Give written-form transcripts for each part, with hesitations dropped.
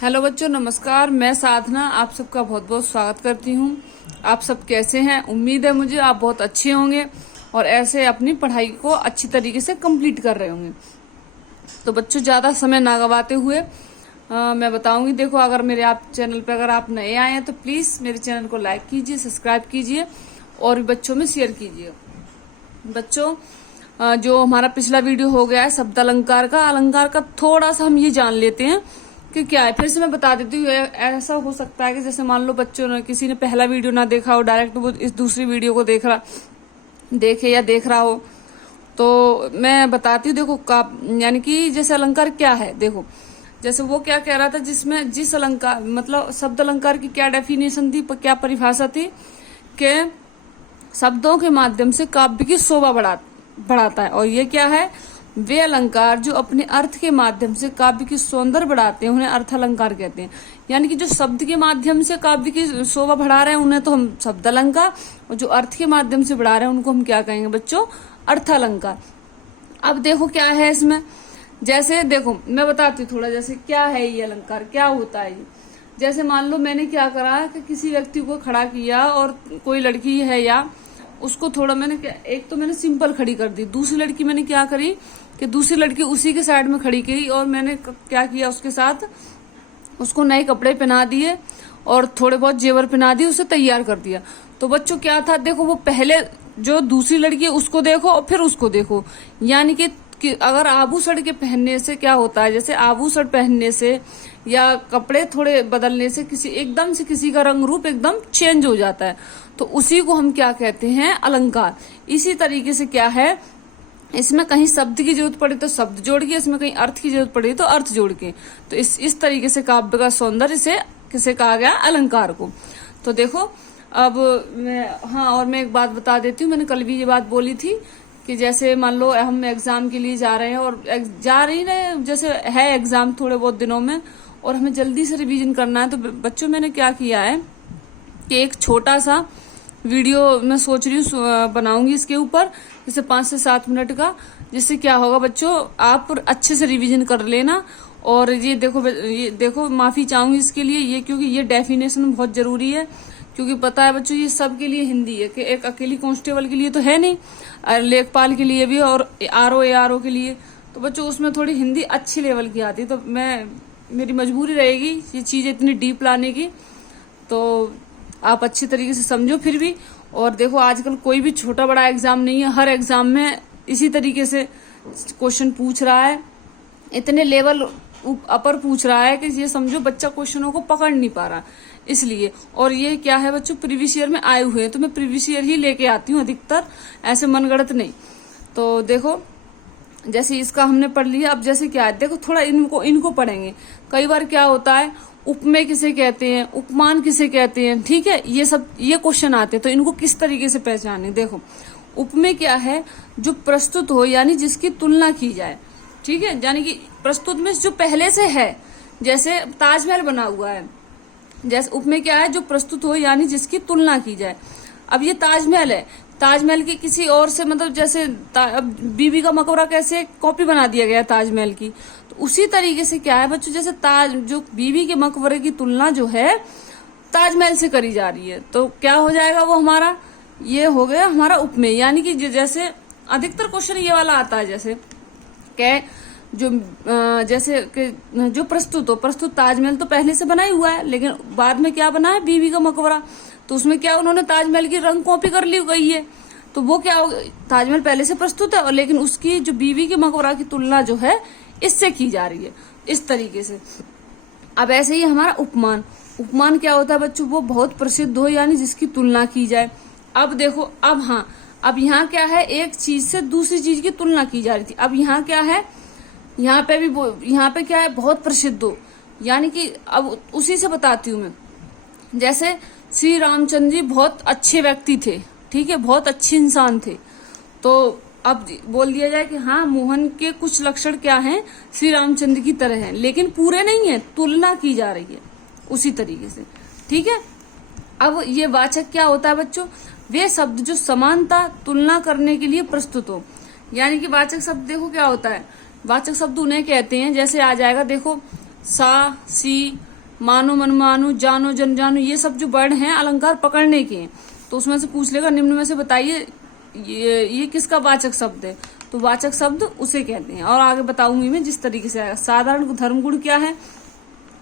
Hello बच्चों, नमस्कार। मैं साधना आप सबका बहुत बहुत स्वागत करती हूँ। आप सब कैसे हैं? उम्मीद है मुझे आप बहुत अच्छे होंगे और ऐसे अपनी पढ़ाई को अच्छी तरीके से कंप्लीट कर रहे होंगे। तो बच्चों, ज़्यादा समय ना गवाते हुए मैं बताऊंगी। देखो, अगर मेरे आप चैनल पर अगर आप नए आए हैं तो प्लीज़ मेरे चैनल को लाइक कीजिए, सब्सक्राइब कीजिए और भी बच्चों में शेयर कीजिए। बच्चों, जो हमारा पिछला वीडियो हो गया है शब्द अलंकार का थोड़ा सा हम ये जान लेते हैं कि क्या है। फिर से मैं बता देती हूँ। ऐसा हो सकता है कि जैसे मान लो बच्चों ने किसी ने पहला वीडियो ना देखा हो, डायरेक्ट वो इस दूसरी वीडियो को देख रहा हो, तो मैं बताती हूँ। देखो, यानी कि जैसे अलंकार क्या है। देखो, जैसे वो क्या कह रहा था, जिसमें जिस अलंकार मतलब शब्द अलंकार की क्या डेफिनेशन थी, क्या परिभाषा थी कि शब्दों के माध्यम से काव्य की शोभा बढ़ाता है। और ये क्या है? वे अलंकार जो अपने अर्थ के माध्यम से काव्य की सौंदर्य बढ़ाते हैं उन्हें अर्थ अलंकार कहते हैं। यानी कि जो शब्द के माध्यम से काव्य की शोभा बढ़ा रहे हैं उन्हें तो हम शब्द अलंकार, और जो अर्थ के माध्यम से बढ़ा रहे हैं उनको हम क्या कहेंगे बच्चों? अर्थ अलंकार। अब देखो क्या है इसमें। जैसे देखो, मैं बताती हूँ थोड़ा, जैसे क्या है ये अलंकार, क्या होता है ये। जैसे मान लो मैंने क्या करा कि किसी व्यक्ति को खड़ा किया और कोई लड़की है या उसको थोड़ा मैंने एक तो मैंने सिंपल खड़ी कर दी, दूसरी लड़की मैंने क्या करी कि दूसरी लड़की उसी के साइड में खड़ी की और मैंने क्या किया, उसके साथ उसको नए कपड़े पहना दिए और थोड़े बहुत जेवर पहना दिए, उसे तैयार कर दिया। तो बच्चों क्या था, देखो वो पहले जो दूसरी लड़की है उसको देखो और फिर उसको देखो। यानी कि अगर आभूषण के पहनने से क्या होता है, जैसे आभूषण पहनने से या कपड़े थोड़े बदलने से एकदम से किसी का रंग रूप एकदम चेंज हो जाता है, तो उसी को हम क्या कहते हैं? अलंकार। इसी तरीके से क्या है, इसमें कहीं शब्द की जरूरत पड़ी तो शब्द जोड़ के, इसमें कहीं अर्थ की जरूरत पड़ी तो अर्थ जोड़ के, तो इस तरीके से काव्य का सौंदर्य से किसे कहा गया? अलंकार को। तो देखो, अब और मैं एक बात बता देती हूँ। मैंने कल भी ये बात बोली थी कि जैसे मान लो हम एग्जाम के लिए जा रहे हैं और जैसे है एग्जाम थोड़े बहुत दिनों में और हमें जल्दी से रिवीजन करना है, तो बच्चों मैंने क्या किया है कि एक छोटा सा वीडियो मैं सोच रही हूँ बनाऊंगी इसके ऊपर, जैसे 5 से 7 मिनट का, जिससे क्या होगा बच्चों, आप अच्छे से रिवीजन कर लेना। और ये देखो माफी चाहूंगी इसके लिए, ये क्योंकि ये डेफिनेशन बहुत जरूरी है, क्योंकि पता है बच्चों ये सब के लिए हिंदी है कि एक अकेली कांस्टेबल के लिए तो है नहीं, लेखपाल के लिए भी और ARO के लिए, तो बच्चों उसमें थोड़ी हिंदी अच्छी लेवल की आती है। तो मेरी मजबूरी रहेगी ये चीज इतनी डीप लाने की, तो आप अच्छी तरीके से समझो फिर भी। और देखो, आजकल कोई भी छोटा बड़ा एग्जाम नहीं है, हर एग्जाम में इसी तरीके से क्वेश्चन पूछ रहा है, इतने लेवल अपर पूछ रहा है कि ये समझो बच्चा क्वेश्चनों को पकड़ नहीं पा रहा। इसलिए, और ये क्या है बच्चों, प्रीवियस ईयर में आए हुए हैं, तो मैं प्रीवियस ईयर ही लेके आती हूँ अधिकतर, ऐसे मनगढ़ंत नहीं। तो देखो, जैसे इसका हमने पढ़ लिया। अब जैसे क्या है, देखो थोड़ा इनको पढ़ेंगे। कई बार क्या होता है, उपमेय किसे कहते हैं, उपमान किसे कहते हैं, ठीक है, ये क्वेश्चन आते हैं, तो इनको किस तरीके से पहचाने। देखो, उपमेय क्या है? जो प्रस्तुत हो यानी जिसकी तुलना की जाए, ठीक है, यानी कि प्रस्तुत में जो पहले से है, जैसे ताजमहल बना हुआ है, जैसे उपमेय क्या है? जो प्रस्तुत हो यानी जिसकी तुलना की जाए। अब ये ताजमहल है, ताजमहल की किसी और से मतलब जैसे अब बीबी का मकबरा कैसे कॉपी बना दिया गया ताजमहल की, तो उसी तरीके से क्या है बच्चों, जैसे जो बीबी के मकबरे की तुलना जो है ताजमहल से करी जा रही है, तो क्या हो जाएगा वो हमारा? ये हो गया हमारा उपमेय। यानी कि जैसे अधिकतर क्वेश्चन ये वाला आता है, जैसे जो प्रस्तुत ताजमहल तो पहले से बना ही हुआ है, लेकिन बाद में क्या बना है? बीबी का मकबरा। तो उसमें क्या उन्होंने ताजमहल की रंग कॉपी कर ली गई है, तो वो क्या होगा? ताजमहल पहले से प्रस्तुत है और लेकिन उसकी जो बीबी के मकबरा की तुलना जो है इससे की जा रही है, इस तरीके से। अब ऐसे ही हमारा उपमान क्या होता है बच्चों? वो बहुत प्रसिद्ध हो यानी जिसकी तुलना की जाए। अब देखो, अब यहाँ क्या है, एक चीज से दूसरी चीज की तुलना की जा रही थी। अब यहाँ क्या है, यहाँ पे क्या है? बहुत प्रसिद्ध हो, यानी कि अब उसी से बताती हूँ मैं। जैसे श्री रामचंद्र जी बहुत अच्छे व्यक्ति थे, ठीक है, बहुत अच्छे इंसान थे, तो अब बोल दिया जाए कि हाँ, मोहन के कुछ लक्षण क्या हैं? श्री रामचंद्र की तरह हैं, लेकिन पूरे नहीं है, तुलना की जा रही है उसी तरीके से, ठीक है। अब ये वाचक क्या होता है बच्चों? वे शब्द जो समानता तुलना करने के लिए प्रस्तुत हो। यानी कि वाचक शब्द देखो क्या होता है, वाचक शब्द उन्हें कहते हैं, जैसे आ जाएगा देखो सा, सी, मानो मनमानो, जानो जन जानो, ये सब जो वर्ड हैं अलंकार पकड़ने के हैं। तो उसमें से पूछ लेगा निम्न में से बताइए ये किसका वाचक शब्द है, तो वाचक शब्द उसे कहते हैं। और आगे बताऊंगी मैं जिस तरीके से आएगा। साधारण धर्म गुण क्या है?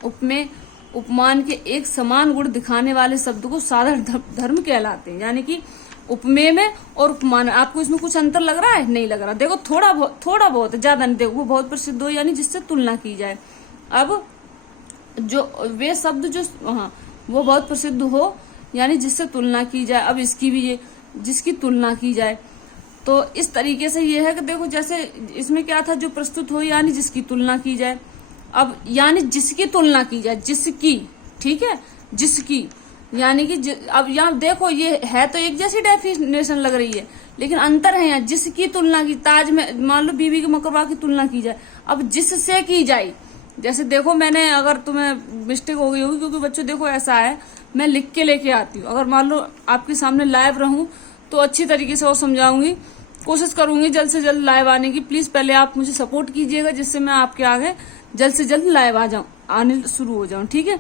उपमेय उपमान के एक समान गुण दिखाने वाले शब्द को साधारण धर्म कहलाते हैं। यानी कि उपमेय में और उपमान, आपको इसमें कुछ अंतर लग रहा है? नहीं लग रहा। देखो थोड़ा बहुत, ज्यादा नहीं। देखो वो बहुत प्रसिद्ध हो यानी जिससे तुलना की जाए। अब जो वे शब्द जो वो बहुत प्रसिद्ध हो यानी जिससे तुलना की जाए। अब इसकी भी ये जिसकी तुलना की जाए, तो इस तरीके से ये है कि देखो जैसे इसमें क्या था, जो प्रस्तुत हो यानी जिसकी तुलना की जाए। अब यानी जिसकी तुलना की जाए, जिसकी, ठीक है, जिसकी यानी कि अब यहाँ देखो ये है तो एक जैसी डेफिनेशन लग रही है, लेकिन अंतर है यहाँ। जिसकी तुलना की, ताज में मान लो बीबी के मकबरा की तुलना की जाए। अब जिससे की जाए, जैसे देखो मैंने, अगर तुम्हें मिस्टेक हो गई होगी, क्योंकि बच्चों देखो ऐसा है मैं लिख के लेके आती हूँ। अगर मान लो आपके सामने लाइव रहूं तो अच्छी तरीके से और समझाऊंगी, कोशिश करूंगी जल्द से जल्द लाइव आने की। प्लीज पहले आप मुझे सपोर्ट कीजिएगा जिससे मैं आपके आगे जल्द से जल्द लाइव आ जाऊं, आने शुरू हो जाऊं, ठीक है।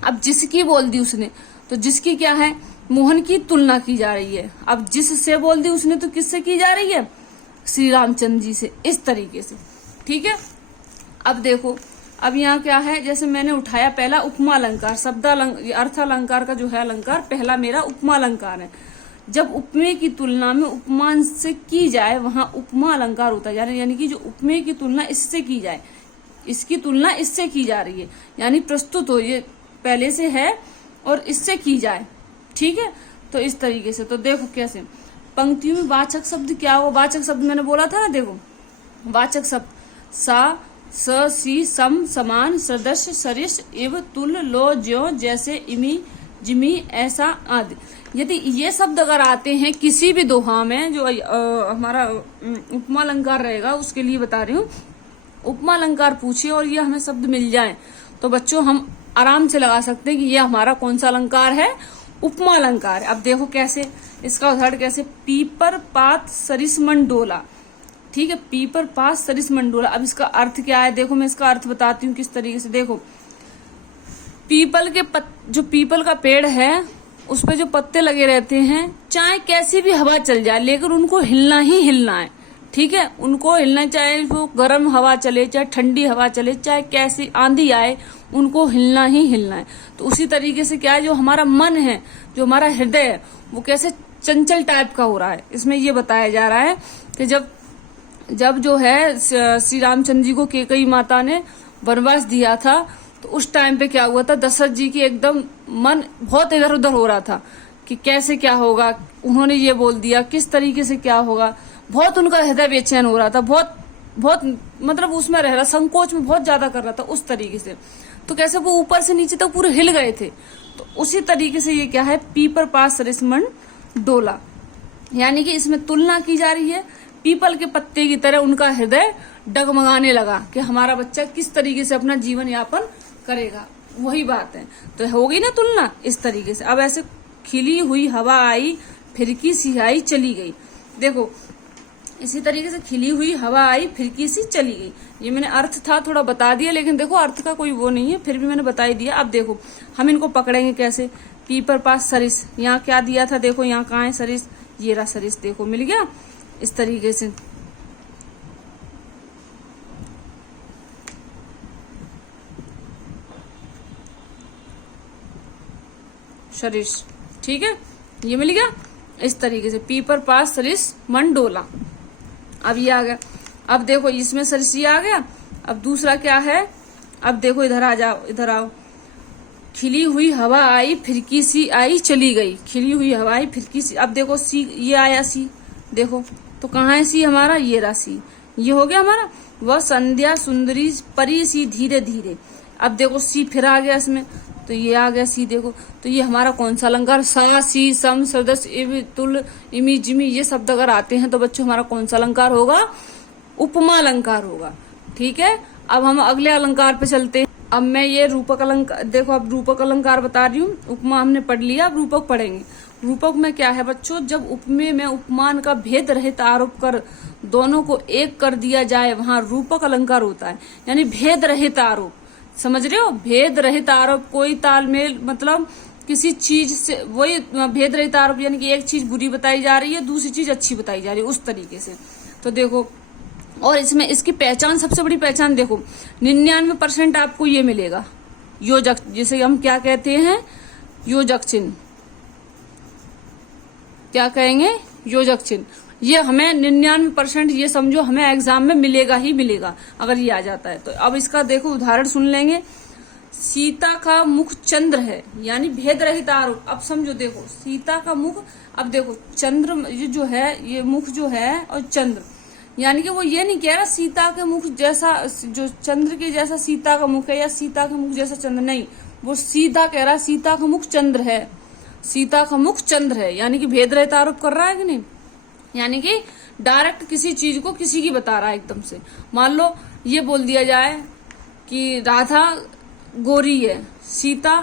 अब जिसकी बोल दी उसने, तो जिसकी क्या है? मोहन की तुलना की जा रही है। अब जिससे बोल दी उसने, तो किससे की जा रही है? श्री रामचंद्र जी से, इस तरीके से, ठीक है। अब देखो अब यहाँ क्या है, जैसे मैंने उठाया पहला उपमा अलंकार, अर्थ अलंकार का जो है अलंकार, पहला मेरा उपमा अलंकार है। जब उपमेय की तुलना में उपमान से की जाए वहां उपमा अलंकार होता है। यानी कि जो उपमेय की तुलना इससे की जाए, इसकी तुलना इससे की जा रही है, यानी प्रस्तुत हो, ये पहले से है और इससे की जाए, ठीक है। तो इस तरीके से, तो देखो कैसे पंक्तियों में वाचक शब्द क्या हो। वाचक शब्द मैंने बोला था ना, देखो वाचक शब्द सा, स, सी, सम, समान, सदस्य, सरिस, इव, तुल, लो, ज्यो, जैसे, इमी, जिमी, ऐसा आदि। यदि ये शब्द अगर आते हैं किसी भी दोहा में, जो हमारा उपमा अलंकार रहेगा उसके लिए बता रही हूँ, उपमा अलंकार पूछिए और ये हमें शब्द मिल जाए तो बच्चों हम आराम से लगा सकते हैं कि ये हमारा कौन सा अलंकार है? उपमा अलंकार। अब देखो कैसे, इसका उदाहरण कैसे, पीपर पात सरिस मंडोला, ठीक है, पीपर पात सरिस मंडोला। अब इसका अर्थ क्या है? देखो मैं इसका अर्थ बताती हूँ किस तरीके से। देखो पीपल के जो पीपल का पेड़ है उस पे जो पत्ते लगे रहते हैं, चाहे कैसी भी हवा चल जाए लेकिन उनको हिलना ही हिलना है, ठीक है। उनको हिलना, चाहे वो गर्म हवा चले, चाहे ठंडी हवा चले, चाहे कैसी आंधी आए, उनको हिलना ही हिलना है। तो उसी तरीके से क्या है, जो हमारा मन है, जो हमारा हृदय है, वो कैसे चंचल टाइप का हो रहा है। इसमें ये बताया जा रहा है कि जब जो है श्री रामचंद्र जी को कैकेयी माता ने वनवास दिया था, तो उस टाइम पे क्या हुआ था, दशरथ जी की एकदम मन बहुत इधर उधर हो रहा था कि कैसे क्या होगा। उन्होंने ये बोल दिया, किस तरीके से क्या होगा, बहुत उनका हृदय बेचैन हो रहा था, बहुत मतलब उसमें रह रहा, संकोच में बहुत ज्यादा कर रहा था उस तरीके से। तो कैसे वो ऊपर से नीचे तक पूरे हिल गए थे। तो उसी तरीके से ये क्या है, पीपर पास सरिस मंडोला, यानी कि इसमें तुलना की जा रही है पीपल के पत्ते की तरह। उनका हृदय डगमगाने लगा कि हमारा बच्चा किस तरीके से अपना जीवन यापन करेगा, वही बात है। तो हो गई ना तुलना इस तरीके से। अब ऐसे खिली हुई हवा आई, फिरकी सी आई, चली गई। देखो इसी तरीके से खिली हुई हवा आई, फिरकी सी चली गई। ये मैंने अर्थ था थोड़ा बता दिया, लेकिन देखो अर्थ का कोई वो नहीं है, फिर भी मैंने बता ही दिया। अब देखो हम इनको पकड़ेंगे कैसे। पीपर पास सरिस, यहाँ क्या दिया था, देखो यहाँ कहाँ है सरिस, ये रहा सरिस, देखो मिल गया इस तरीके से। सरिस, ठीक है, ये मिल गया इस तरीके से, पीपर पास सरिस मंडोला। अब ये आ गया। अब देखो इसमें सरिस ये आ गया। अब दूसरा क्या है, अब देखो इधर आ जाओ, इधर आओ। खिली हुई हवा आई, फिरकी सी आई, चली गई। खिली हुई हवा आई, फिरकी सी। अब देखो सी, ये आया सी, देखो तो कहाँ है सी हमारा, ये रहा सी, ये हो गया हमारा। वह संध्या सुंदरी परी सी धीरे धीरे। अब देखो सी फिर आ गया इसमें, तो ये आ गया सी, देखो तो ये हमारा कौन सा अलंकार, सा, सी, सम, सदस्य, इव, तुल, इमी, जिमी, ये शब्द अगर आते हैं तो बच्चों हमारा कौन सा अलंकार होगा, उपमा अलंकार होगा, ठीक है। अब हम अगले अलंकार पे चलते हैं। अब मैं ये रूपक अलंकार, देखो अब रूपक अलंकार बता रही हूँ। उपमा हमने पढ़ लिया, अब रूपक पढ़ेंगे। रूपक में क्या है बच्चों, जब उपमेय में उपमान का भेद रहित आरोप कर दोनों को एक कर दिया जाए, वहां रूपक अलंकार होता है। यानी भेद रहित आरोप, समझ रहे हो? भेद रहित आरोप, कोई तालमेल, मतलब किसी चीज से, वही भेद रहित आरोप यानी कि एक चीज बुरी बताई जा रही है, दूसरी चीज अच्छी बताई जा रही है, उस तरीके से। तो देखो, और इसमें इसकी पहचान, सबसे बड़ी पहचान देखो, 99% आपको ये मिलेगा योजक, जिसे हम क्या कहते हैं, योजक चिन्ह। क्या कहेंगे? योजक चिन्ह। ये हमें 99% ये समझो हमें एग्जाम में मिलेगा ही मिलेगा अगर ये आ जाता है तो। अब इसका देखो उदाहरण सुन लेंगे। सीता का मुख चंद्र है, यानी भेद रहित आरोप। अब समझो, देखो सीता का मुख, अब देखो चंद्र ये जो है, ये मुख जो है और चंद्र, यानी कि वो ये नहीं कह रहा सीता के मुख जैसा, जो चंद्र के जैसा सीता का मुख है या सीता का मुख जैसा चंद्र, नहीं, वो सीधा कह रहा सीता का मुख चंद्र है, सीता का मुख चंद्र है, यानी कि भेद रहित आरोप कर रहा है कि नहीं, यानी कि डायरेक्ट किसी चीज को किसी की बता रहा है एकदम से। मान लो ये बोल दिया जाए कि राधा गोरी है, सीता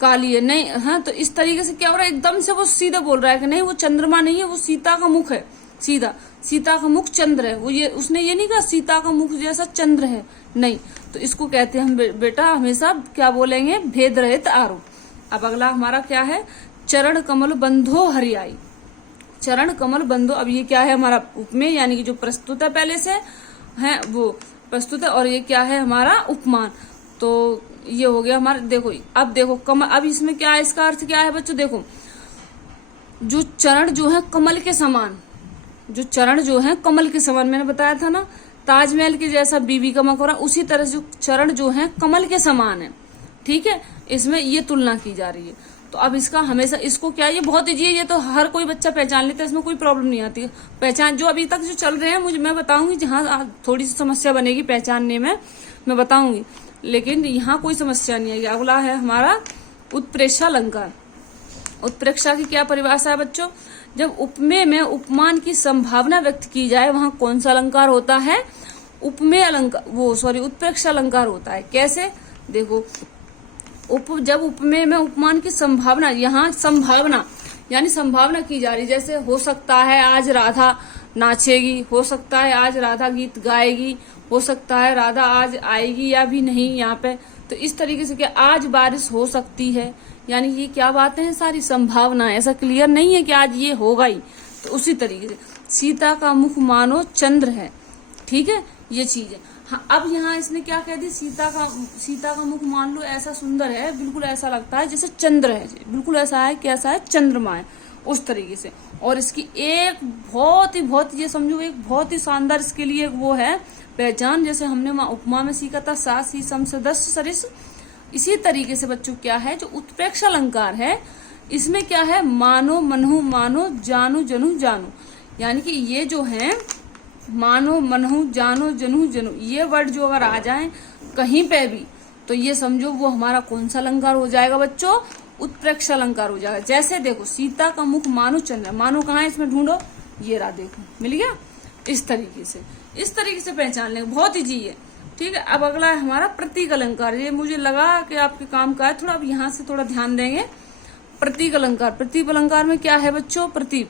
काली है, नहीं, हाँ, तो इस तरीके से क्या हो रहा है, एकदम से वो सीधे बोल रहा है कि नहीं वो चंद्रमा नहीं है, वो सीता का मुख है, सीधा, सीता का मुख चंद्र है। वो ये उसने ये नहीं कहा सीता का मुख जैसा चंद्र है, नहीं। तो इसको कहते हैं हम बेटा हमेशा क्या बोलेंगे, भेद रहित आरोप। अब अगला हमारा क्या है, चरण कमल बंधो हरियाई। चरण कमल बंधो, अब ये क्या है हमारा उपमेय, यानी कि जो प्रस्तुत है पहले से है वो प्रस्तुत है, और ये क्या है हमारा उपमान। तो ये हो गया हमारा। देखो अब देखो कमल, अब इसमें क्या है, इसका अर्थ क्या है बच्चों, देखो जो चरण जो है कमल के समान, जो चरण जो है कमल के समान, मैंने बताया था ना ताजमहल के जैसा बीबी का मकबरा, उसी तरह से जो चरण जो है कमल के समान है, ठीक है, इसमें ये तुलना की जा रही है। तो अब इसका हमेशा, इसको क्या, ये बहुत ईजी है, ये तो हर कोई बच्चा पहचान लेता है, इसमें कोई प्रॉब्लम नहीं आती है पहचान। जो अभी तक जो चल रहे हैं मुझे, मैं बताऊंगी, जहाँ थोड़ी सी समस्या बनेगी पहचानने में मैं बताऊंगी, लेकिन यहाँ कोई समस्या नहीं आएगी। अगला है हमारा उत्प्रेक्षालंकार। उत्प्रेक्षा की क्या परिभाषा है बच्चों, जब उपमेय में उपमान की संभावना व्यक्त की जाए वहां कौन सा अलंकार होता है, उपमेय अलंकार, उत्प्रेक्षालंकार होता है। कैसे, देखो जब उपमेय में उपमान की संभावना, यहाँ संभावना यानी संभावना की जा रही, जैसे हो सकता है आज राधा नाचेगी, हो सकता है आज राधा गीत गाएगी, हो सकता है राधा आज आएगी या भी नहीं यहाँ पे, तो इस तरीके से क्या आज बारिश हो सकती है, यानी ये क्या बातें हैं, सारी संभावना, ऐसा क्लियर नहीं है कि आज ये होगा ही। तो उसी तरीके से सीता का मुख मानो चंद्र है, ठीक है, ये चीज है। हाँ, अब यहाँ इसने क्या कह दी, सीता का मुख मान लो ऐसा सुंदर है, बिल्कुल ऐसा लगता है जैसे चंद्र है, बिल्कुल ऐसा है, कैसा है, चंद्रमा है, उस तरीके से। और इसकी एक बहुत ही ये समझो एक बहुत ही शानदार इसके लिए वो है पहचान, जैसे हमने वहां उपमा में सीखा था सा सी सम सदस्य सरिस, इसी तरीके से बच्चों क्या है, जो उत्प्रेक्ष अलंकार है इसमें क्या है, मानो मनहु मानो जानो जनु जानो, यानी कि ये जो है मानो मनहु जानो जनु जनु, ये वर्ड जो अगर आ जाए कहीं पे भी तो ये समझो वो हमारा कौन सा अलंकार हो जाएगा बच्चों, उत्प्रेक्ष अलंकार हो जाएगा। जैसे देखो सीता का मुख मानो चंद्र, मानो कहाँ है इसमें ढूंढो, ये रहा, देखो मिल गया। इस तरीके से पहचान लेंगे, बहुत ईजी है, ठीक है। अब अगला है हमारा प्रतीक अलंकार। ये मुझे लगा कि आपके काम का है थोड़ा, अब यहाँ से थोड़ा ध्यान देंगे। प्रतीक अलंकार, प्रतीक अलंकार में क्या है बच्चों, प्रतीक,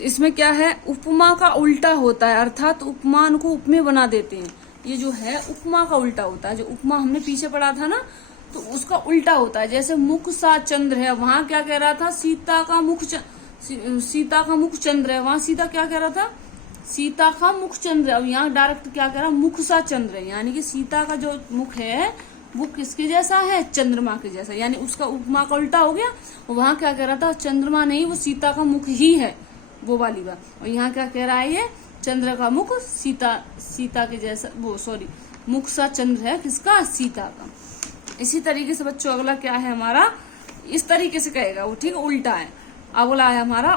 इसमें क्या है, उपमा का उल्टा होता है, अर्थात उपमान को उपमेय बना देते हैं। ये जो है उपमा का उल्टा होता है, जो उपमा हमने पीछे पढ़ा था ना, तो उसका उल्टा होता है। जैसे मुख सा चंद्र है, वहां क्या कह रहा था, सीता का मुख चंद्र है, वहां सीता क्या कह रहा था, सीता का मुख चंद्र है। अब यहाँ डायरेक्ट क्या कह रहा, मुख सा चंद्र है, यानी कि सीता का जो मुख है वो किसके जैसा है, चंद्रमा के जैसा, यानी उसका उपमा का उल्टा हो गया। वहां क्या कह रहा था, चंद्रमा नहीं, वो सीता का मुख ही है, वो वाली बात। और यहाँ क्या कह रहा है, ये चंद्र का मुख सीता के जैसा, मुख सा चंद्र है किसका, सीता का। इसी तरीके से बच्चों अगला क्या है हमारा, इस तरीके से कहेगा वो, ठीक है, उल्टा है। अगला है हमारा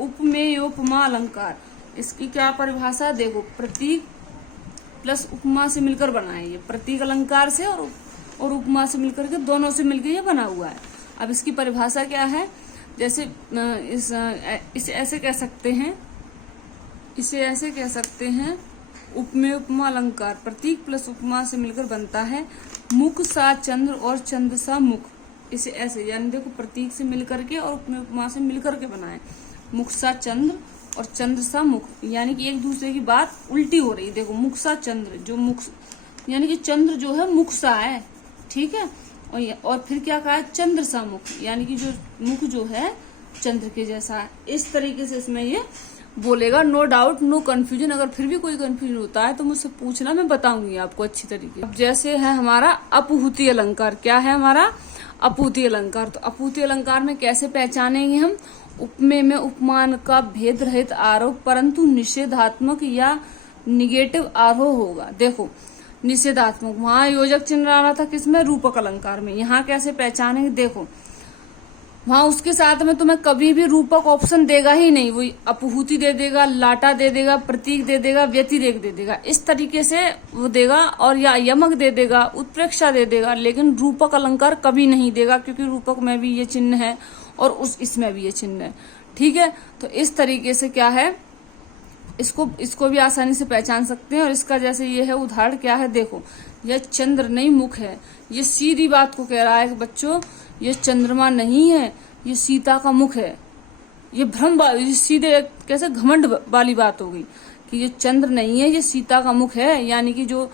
उपमेयोपमा अलंकार। इसकी क्या परिभाषा, देखो प्रतीक प्लस उपमा से मिलकर बना है, ये प्रतीक अलंकार से और उपमा से मिलकर के, दोनों से मिलकर ये बना हुआ है। अब इसकी परिभाषा क्या है, जैसे इसे ऐसे कह सकते हैं, उपमेय उपमा अलंकार प्रतीक प्लस उपमा से मिलकर बनता है, मुख सा चंद्र और चंद्र सा मुख, इसे ऐसे, यानी देखो प्रतीक से मिलकर के और उपमेय उपमा से मिलकर के बना है, मुख सा चंद्र और चंद्र सा मुख, यानी कि एक दूसरे की बात उल्टी हो रही है। देखो मुख सा चंद्र, जो मुख यानी कि चंद्र जो है मुख सा है, ठीक है। और फिर क्या कहा है, चंद्र सा मुख, यानी कि जो मुख जो है चंद्र के जैसा है। इस तरीके से इसमें ये बोलेगा। No doubt, no confusion. अगर फिर भी कोई कंफ्यूजन होता है तो मुझसे पूछना, मैं बताऊंगी आपको अच्छी तरीके। अब जैसे है हमारा अपूहूति अलंकार, क्या है हमारा अपूहूति अलंकार। तो अपूहूति अलंकार में कैसे पहचानेंगे हम, उपमेय में उपमान का भेद रहित आरोप परंतु निषेधात्मक या निगेटिव आरोह होगा। देखो निषेधात्मक, वहां योजक चिन्ह आ रहा था किसमें, रूपक अलंकार में। यहाँ कैसे पहचानेंगे, देखो वहां उसके साथ में तुम्हें कभी भी रूपक ऑप्शन देगा ही नहीं, वो अपूहूति दे देगा, लाटा दे देगा, प्रतीक दे देगा, व्यतिरेक दे देगा, इस तरीके से वो देगा। और या यमक दे देगा, उत्प्रेक्षा दे देगा, लेकिन रूपक अलंकार कभी नहीं देगा, क्योंकि रूपक में भी ये चिन्ह है और इसमें भी ये चिन्ह है, ठीक है। तो इस तरीके से क्या है, इसको भी आसानी से पहचान सकते हैं। और इसका जैसे ये है उदाहरण, क्या है, देखो यह चंद्र नहीं मुख है। ये सीधी बात को कह रहा है कि बच्चों ये चंद्रमा नहीं है, ये सीता का मुख है। ये भ्रम, ये सीधे कैसे घमंड वाली बात हो गई कि ये चंद्र नहीं है, ये सीता का मुख है। यानी कि जो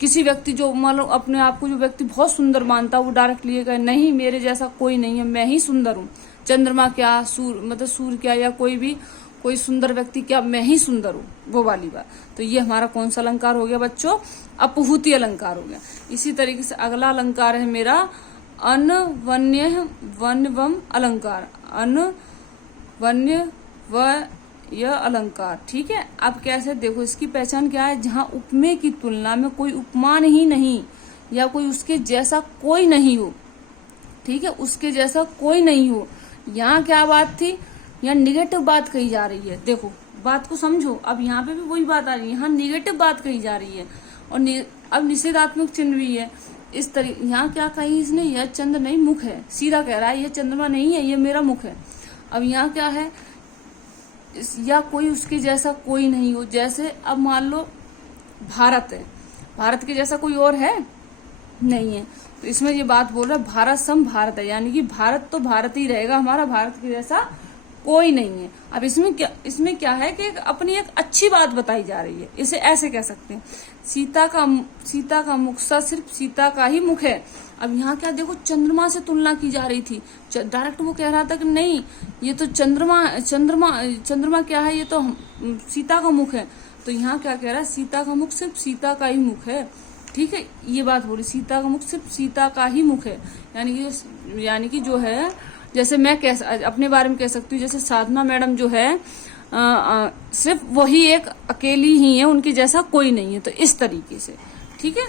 किसी व्यक्ति जो मान लो अपने आप को जो व्यक्ति बहुत सुंदर मानता है, वो डायरेक्टली ये कहे नहीं मेरे जैसा कोई नहीं है, मैं ही सुंदर हूँ। चंद्रमा क्या, सूर्य क्या, या कोई सुंदर व्यक्ति क्या, मैं ही सुंदर हूँ, वो वाली बात। तो ये हमारा कौन सा अलंकार हो गया बच्चों, अपूहूति अलंकार हो गया। इसी तरीके से अगला अलंकार है मेरा अनवन्य वन्यवम अलंकार, अनवन्य व यह अलंकार, ठीक है। अब कैसे, देखो इसकी पहचान क्या है, जहां उपमेय की तुलना में कोई उपमान ही नहीं या कोई उसके जैसा कोई नहीं हो, ठीक है, उसके जैसा कोई नहीं हो। यहाँ क्या बात थी, यहाँ निगेटिव बात कही जा रही है। देखो बात को समझो, अब यहाँ पे भी वही बात आ रही है, यहाँ निगेटिव बात कही जा रही है। और अब निषेधात्मक चिन्ह भी है। इस तरीके यहाँ क्या कही इसने, यह चंद्र नहीं मुख है, सीधा कह रहा है, यह चंद्रमा नहीं है, ये मेरा मुख है। अब यहाँ क्या है, या कोई उसके जैसा कोई नहीं हो। जैसे अब मान लो भारत है, भारत के जैसा कोई और है नहीं है, तो इसमें ये बात बोल रहा है भारत सम भारत है, यानी कि भारत तो भारत ही रहेगा हमारा, भारत के जैसा कोई नहीं है। अब इसमें क्या है कि अपनी एक अच्छी बात बताई जा रही है, इसे ऐसे कह सकते हैं, सीता का मुख सा सिर्फ सीता का ही मुख है। अब यहाँ क्या देखो, चंद्रमा से तुलना की जा रही थी, डायरेक्ट वो कह रहा था कि नहीं ये तो चंद्रमा क्या है, ये तो सीता का मुख है। तो यहाँ क्या कह रहा है, सीता का मुख सिर्फ सीता का ही मुख है, ठीक है, ये बात बोली, सीता का मुख सिर्फ सीता का ही मुख है। यानी कि जो है, जैसे मैं अपने बारे में कह सकती हूँ, जैसे साधना मैडम जो है सिर्फ वही एक अकेली ही है, उनके जैसा कोई नहीं है। तो इस तरीके से, ठीक है।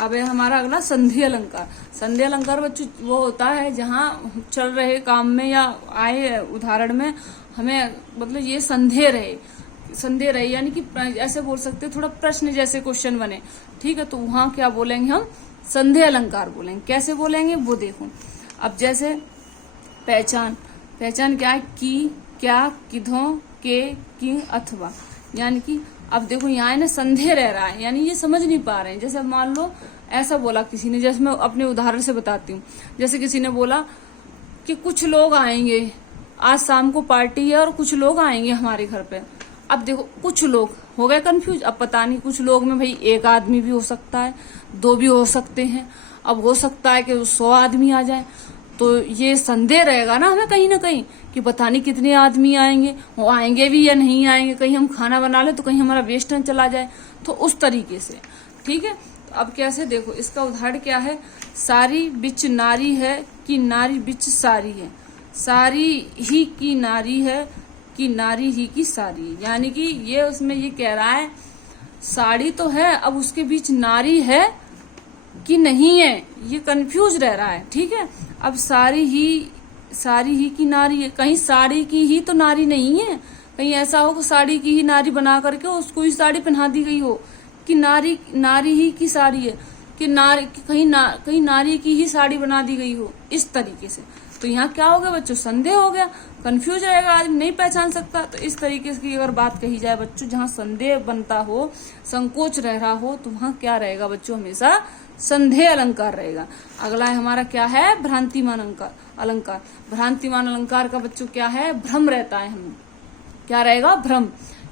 अब है हमारा अगला संधि अलंकार। संधि अलंकार बच्चों वो होता है जहाँ चल रहे काम में या आए उदाहरण में हमें मतलब ये संदेह रहे, यानी कि ऐसे बोल सकते हैं, थोड़ा प्रश्न जैसे क्वेश्चन बने, ठीक है। तो वहां क्या बोलेंगे हम, संधि अलंकार बोलेंगे। कैसे बोलेंगे वो देखो। अब जैसे पहचान क्या है, की, क्या, किधों, के, किंग, अथवा, यानी कि अब देखो यहाँ ना संदेह रह रहा है, यानी ये समझ नहीं पा रहे हैं। जैसे मान लो ऐसा बोला किसी ने, जैसे मैं अपने उदाहरण से बताती हूँ, जैसे किसी ने बोला कि कुछ लोग आएंगे, आज शाम को पार्टी है और कुछ लोग आएंगे हमारे घर पे। अब देखो कुछ लोग हो गए कंफ्यूज, अब पता नहीं कुछ लोग में भाई एक आदमी भी हो सकता है, दो भी हो सकते हैं, अब हो सकता है कि 100 आदमी आ जाए। तो ये संदेह रहेगा ना हमें कहीं ना कहीं कि पता नहीं कितने आदमी आएंगे, वो आएंगे भी या नहीं आएंगे, कहीं हम खाना बना ले तो कहीं हमारा वेस्ट न चला जाए। तो उस तरीके से, ठीक है। तो अब कैसे देखो, इसका उदाहरण क्या है, सारी बिच नारी है कि नारी बिच सारी है, सारी ही की नारी है कि नारी ही की सारी है। यानी कि ये उसमें ये कह रहा है साड़ी तो है, अब उसके बीच नारी है कि नहीं है, ये कंफ्यूज रह रहा है, ठीक है। अब सारी ही की नारी है, कहीं साड़ी की ही तो नारी नहीं है, कहीं ऐसा हो कि साड़ी की ही नारी बना करके उसको ही साड़ी पहना दी गई हो, कि नारी ही की साड़ी है, कि कहीं नारी की ही साड़ी बना दी गई हो, इस तरीके से। तो यहाँ क्या हो गया बच्चों, संदेह हो गया, कंफ्यूज रहेगा, आदमी नहीं पहचान सकता। तो इस तरीके की अगर बात कही जाए बच्चों, जहाँ संदेह बनता हो, संकोच रह रहा हो, तो वहाँ क्या रहेगा बच्चों, हमेशा संदेह अलंकार रहेगा। अगला है हमारा क्या है, भ्रांतिमान अलंकार। भ्रांतिमान अलंकार का बच्चों क्या है, भ्रम रहता है, हमें क्या रहेगा, भ्रम।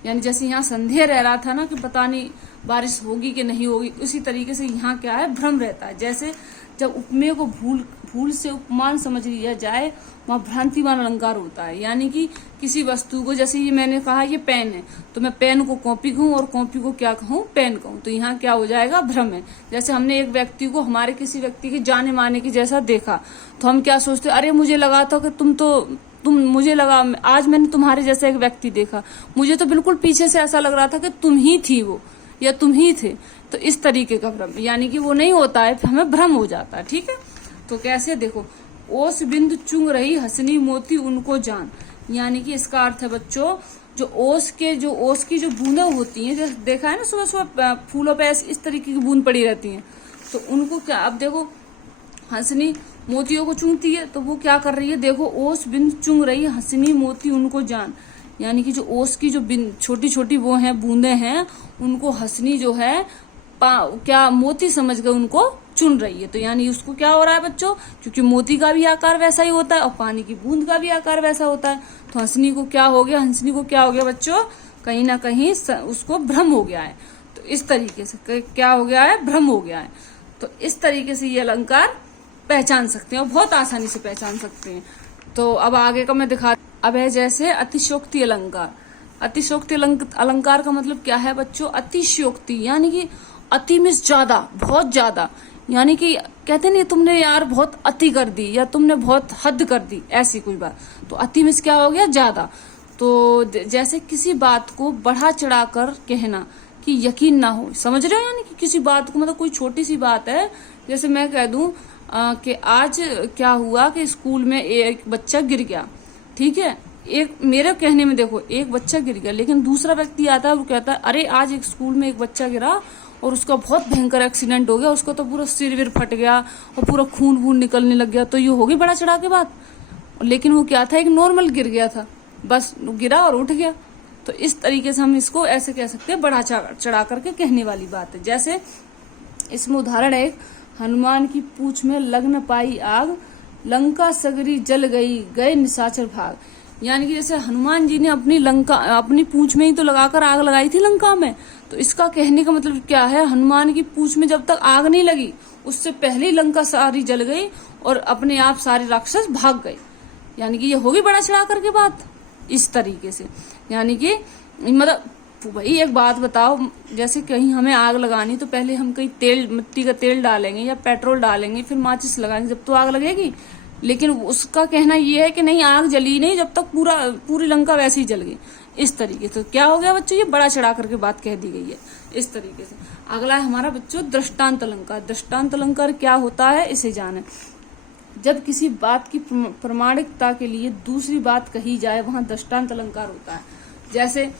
यानी जैसे यहाँ संदेह रह रहा था ना कि पता नहीं बारिश होगी कि नहीं होगी। उसी तरीके से यहाँ क्या है, भ्रम रहता है। जैसे जब उपमेय को भूल से उपमान समझ लिया जाए, वहाँ भ्रांतिमान अलंकार होता है। यानी कि किसी वस्तु को, जैसे ये मैंने कहा ये पेन है, तो मैं पेन को कॉपी कहूँ और कॉपी को क्या कहूँ, पेन कहूँ, तो यहाँ क्या हो जाएगा, भ्रम है। जैसे हमने एक व्यक्ति को हमारे किसी व्यक्ति के जाने माने की जैसा देखा, तो हम क्या सोचते, अरे मुझे लगा था कि मुझे लगा आज मैंने तुम्हारे जैसा एक व्यक्ति देखा, मुझे तो बिल्कुल पीछे से ऐसा लग रहा था कि तुम ही थी वो, या तुम ही थे। तो इस तरीके का भ्रम, यानी कि वो नहीं होता है, हमें भ्रम हो जाता है। ठीक है, तो कैसे, देखो, ओस बिंदु चुंग रही हसनी मोती उनको जान। यानी कि इसका अर्थ है बच्चों, जो ओस की जो बूंदें होती हैं, देखा है ना सुबह सुबह फूलों पे इस तरीके की बूंद पड़ी रहती हैं, तो उनको क्या, अब देखो हंसनी मोतियों को चुंगती है, तो वो क्या कर रही है, देखो, ओस बिंदु चुंग रही हंसनी मोती उनको जान। यानी कि जो ओस की जो छोटी छोटी वो हैं, बूंदे हैं, उनको हंसनी जो है क्या मोती समझ कर उनको चुन रही है। तो यानी उसको क्या हो रहा है बच्चों, क्योंकि मोती का भी आकार वैसा ही होता है और पानी की बूंद का भी आकार वैसा होता है, तो हंसनी को क्या हो गया बच्चों, कहीं ना कहीं उसको भ्रम हो गया है। तो इस तरीके से क्या हो गया है, भ्रम हो गया है। तो इस तरीके से ये अलंकार पहचान सकते हैं और बहुत आसानी से पहचान सकते हैं। तो अब आगे का मैं दिखा, अब है जैसे अतिशयोक्ति अलंकार। अतिशयोक्ति अलंकार का मतलब क्या है बच्चों, अतिशयोक्ति यानी कि अति मीन्स ज्यादा, बहुत ज्यादा, यानी कि कहते नहीं तुमने यार बहुत अति कर दी या तुमने बहुत हद कर दी, ऐसी कोई बात। तो अति मीन्स क्या हो गया, ज्यादा। तो जैसे किसी बात को बढ़ा चढ़ाकर कहना कि यकीन ना हो, समझ रहे हो, यानी कि किसी बात को, मतलब कोई छोटी सी बात है, जैसे मैं कह दूं कि आज क्या हुआ कि स्कूल में एक बच्चा गिर गया, ठीक है, एक मेरे कहने में देखो एक बच्चा गिर गया, लेकिन दूसरा व्यक्ति आता है वो कहता है अरे आज एक स्कूल में एक बच्चा गिरा और उसका बहुत भयंकर एक्सीडेंट हो गया, उसका तो पूरा सिर विर फट गया और पूरा खून वून निकलने लग गया। तो ये होगी बड़ा चढ़ा के बात, लेकिन वो क्या था, एक नॉर्मल गिर गया था, बस गिरा और उठ गया। तो इस तरीके से हम इसको ऐसे कह सकते हैं, बढ़ा चढ़ा करके कहने वाली बात है। जैसे इसमें उदाहरण है, हनुमान की पूंछ में लग न पाई आग, लंका सगरी जल गई, गए निशाचर भाग। यानी कि जैसे हनुमान जी ने अपनी पूंछ में ही तो लगाकर आग लगाई थी लंका में, तो इसका कहने का मतलब क्या है, हनुमान की पूंछ में जब तक आग नहीं लगी उससे पहले ही लंका सारी जल गई और अपने आप सारे राक्षस भाग गए। यानी कि ये होगी बड़ा चढ़ा करके बात, इस तरीके से। यानी कि मतलब भाई एक बात बताओ, जैसे कहीं हमें आग लगानी तो पहले हम कहीं मिट्टी का तेल डालेंगे या पेट्रोल डालेंगे, फिर माचिस लगाएंगे, जब तो आग लगेगी। लेकिन उसका कहना ये है कि नहीं, आग जली नहीं जब तक पूरी लंका वैसे ही जल गई। इस तरीके से क्या हो गया बच्चों, ये बड़ा चढ़ा करके बात कह दी गई है इस तरीके से। अगला है हमारा बच्चों दृष्टांत अलंकार। दृष्टांत अलंकार क्या होता है, इसे जाने। जब किसी बात की प्रमाणिकता के लिए दूसरी बात कही जाए, वहां दृष्टांत अलंकार होता है। जैसे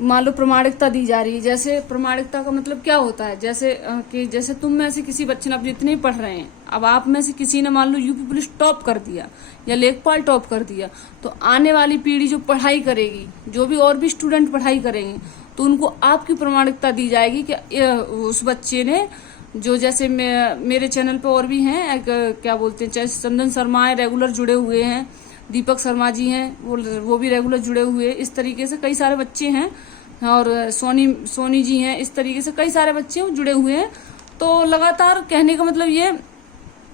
मान लो प्रमाणिकता दी जा रही है, जैसे प्रमाणिकता का मतलब क्या होता है, जैसे तुम में से किसी बच्चे ने, अब जितने पढ़ रहे हैं, अब आप में से किसी ने मान लो यूपी पुलिस टॉप कर दिया या लेखपाल टॉप कर दिया, तो आने वाली पीढ़ी जो पढ़ाई करेगी, जो भी और भी स्टूडेंट पढ़ाई करेंगे, तो उनको आपकी प्रमाणिकता दी जाएगी कि उस बच्चे ने, जो जैसे मेरे चैनल पे और भी हैं, क्या बोलते हैं, चंदन शर्मा है, रेगुलर जुड़े हुए हैं, दीपक शर्मा जी हैं, वो भी रेगुलर जुड़े हुए हैं। इस तरीके से कई सारे बच्चे हैं, और सोनी जी हैं, इस तरीके से कई सारे बच्चे जुड़े हुए हैं। तो लगातार कहने का मतलब ये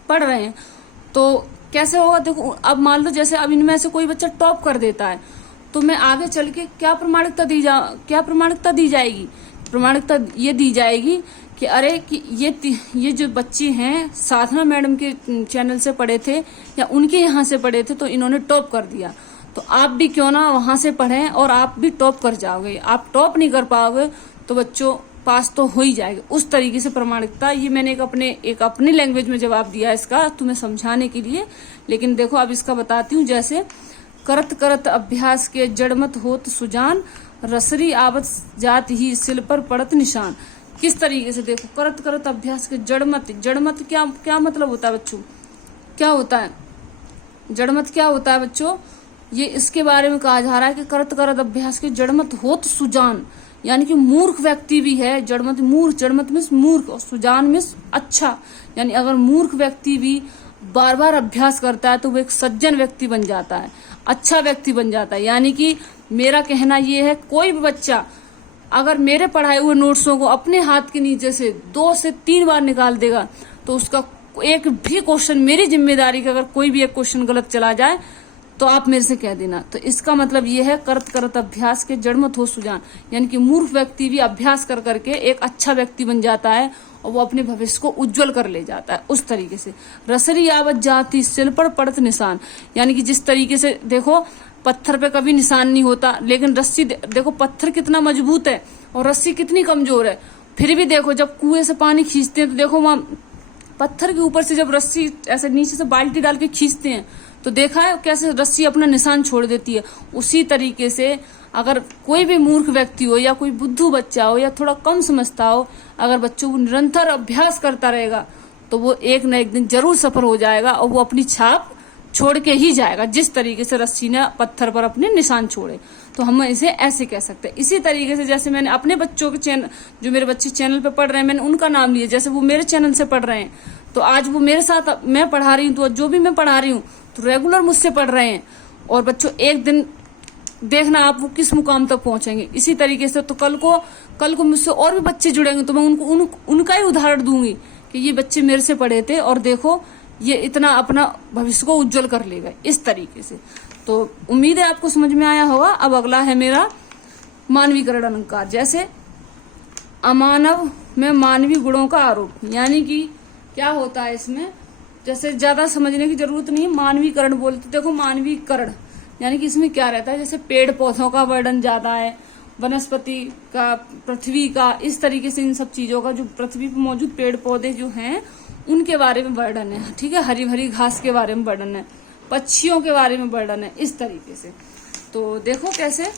पढ़ रहे हैं, तो कैसे होगा, देखो अब मान लो जैसे अब इनमें से कोई बच्चा टॉप कर देता है, तो मैं आगे चल के क्या प्रमाणिकता दी जाएगी, प्रमाणिकता ये दी जाएगी कि अरे कि ये जो बच्चे हैं साधना मैडम के चैनल से पढ़े थे या उनके यहाँ से पढ़े थे, तो इन्होंने टॉप कर दिया, तो आप भी क्यों ना वहां से पढ़ें और आप भी टॉप कर जाओगे। आप टॉप नहीं कर पाओगे तो बच्चों पास तो हो ही जाएगा। उस तरीके से प्रमाणिकता, ये मैंने एक अपनी लैंग्वेज में जवाब दिया इसका तुम्हें समझाने के लिए। लेकिन देखो अब इसका बताती हूँ। जैसे करत करत अभ्यास के जड़मत होत सुजान, रसरी आवत जात ही सिल पर पड़त निशान। किस तरीके से, देखो करत करत अभ्यास के जड़मत क्या मतलब होता है बच्चों, क्या होता है जड़मत, क्या होता है बच्चों, ये इसके बारे में कहा जा रहा है कि करत करत अभ्यास के जड़मत होत सुजान, यानी कि मूर्ख व्यक्ति भी है। जड़मत मीन्स मूर्ख और सुजान मीन्स अच्छा, यानी अगर मूर्ख व्यक्ति भी बार बार अभ्यास करता है तो वो एक सज्जन व्यक्ति बन जाता है, अच्छा व्यक्ति बन जाता है। यानी कि मेरा कहना ये है, कोई भी बच्चा अगर मेरे पढ़ाए हुए नोट्सों को अपने हाथ के नीचे से 2 से 3 बार निकाल देगा तो उसका एक भी क्वेश्चन, मेरी जिम्मेदारी का अगर कोई भी एक क्वेश्चन गलत चला जाए तो आप मेरे से कह देना। तो इसका मतलब ये है, करत करत अभ्यास के जड़ मत हो सुजान, यानी कि मूर्ख व्यक्ति भी अभ्यास कर करके एक अच्छा व्यक्ति बन जाता है और वो अपने भविष्य को उज्जवल कर ले जाता है। उस तरीके से रसरी आवत जाती सिल पर पड़त निशान, यानी कि जिस तरीके से देखो पत्थर पे कभी निशान नहीं होता, लेकिन रस्सी देखो पत्थर कितना मजबूत है और रस्सी कितनी कमजोर है, फिर भी देखो जब कुएं से पानी खींचते हैं तो देखो वहां पत्थर के ऊपर से जब रस्सी ऐसे नीचे से बाल्टी डाल के खींचते हैं तो देखा है कैसे रस्सी अपना निशान छोड़ देती है। उसी तरीके से अगर कोई भी मूर्ख व्यक्ति हो या कोई बुद्धू बच्चा हो या थोड़ा कम समझता हो, अगर बच्चों को निरंतर अभ्यास करता रहेगा तो वो एक न एक दिन जरूर सफल हो जाएगा और वो अपनी छाप छोड़ के ही जाएगा, जिस तरीके से रस्सी ने पत्थर पर अपने निशान छोड़े। तो हम इसे ऐसे कह सकते हैं। इसी तरीके से जैसे मैंने अपने बच्चों के चैनल, जो मेरे बच्चे चैनल पे पढ़ रहे हैं, मैंने उनका नाम लिया, जैसे वो मेरे चैनल से पढ़ रहे हैं तो आज वो मेरे साथ मैं पढ़ा रही हूँ, तो जो भी मैं पढ़ा रही हूँ तो रेगुलर मुझसे पढ़ रहे हैं। और बच्चों एक दिन देखना आप वो किस मुकाम तक पहुंचेंगे। इसी तरीके से तो कल को मुझसे और भी बच्चे जुड़ेंगे तो मैं उनका ही उदाहरण दूंगी कि ये बच्चे मेरे से पढ़े थे और देखो ये इतना अपना भविष्य को उज्जवल कर लेगा, इस तरीके से। तो उम्मीद है आपको समझ में आया होगा। अब अगला है मेरा मानवीकरण अलंकार। जैसे अमानव में मानवीय गुणों का आरोप, यानी कि क्या होता है इसमें, जैसे ज्यादा समझने की जरूरत नहीं है। मानवीकरण बोलते देखो, मानवीकरण यानी कि इसमें क्या रहता है, जैसे पेड़ पौधों का वर्णन ज्यादा है, वनस्पति का, पृथ्वी का, इस तरीके से इन सब चीजों का, जो पृथ्वी पर मौजूद पेड़ पौधे जो हैं उनके बारे में वर्णन है, ठीक है। हरी भरी घास के बारे में वर्णन है, पक्षियों के बारे में वर्णन है, इस तरीके से। तो देखो कैसे,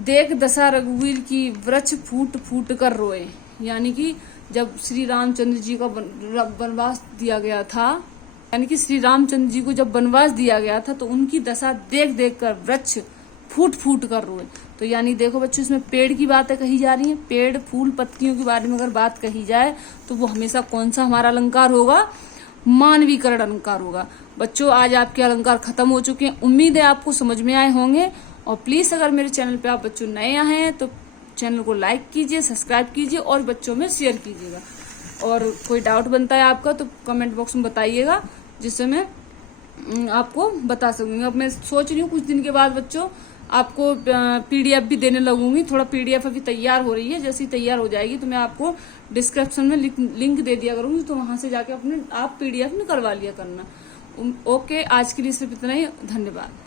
देख दशा रघुवीर की वृक्ष फूट फूट कर रोए, यानी कि जब श्री रामचंद्र जी का वनवास दिया गया था, यानी कि श्री रामचंद्र जी को जब वनवास दिया गया था तो उनकी दशा देख देख कर वृक्ष फूट फूट कर रोए। तो यानी देखो बच्चों, इसमें पेड़ की बातें कही जा रही हैं, पेड़ फूल पत्तियों के बारे में अगर बात कही जाए तो वो हमेशा कौन सा हमारा अलंकार होगा, मानवीकरण अलंकार होगा। बच्चों आज आपके अलंकार खत्म हो चुके हैं, उम्मीद है आपको समझ में आए होंगे। और प्लीज अगर मेरे चैनल पे आप बच्चों नए आए हैं तो चैनल को लाइक कीजिए, सब्सक्राइब कीजिए और बच्चों में शेयर कीजिएगा। और कोई डाउट बनता है आपका तो कमेंट बॉक्स में बताइएगा, जिससे मैं आपको बता सकूंगी। अब मैं सोच रही हूँ कुछ दिन के बाद बच्चों आपको पीडीएफ भी देने लगूंगी। थोड़ा पीडीएफ अभी तैयार हो रही है, जैसे ही तैयार हो जाएगी तो मैं आपको डिस्क्रिप्शन में लिंक दे दिया करूंगी, तो वहां से जाके अपने आप पीडीएफ निकलवा लिया करना। ओके, आज के लिए सिर्फ इतना ही, धन्यवाद।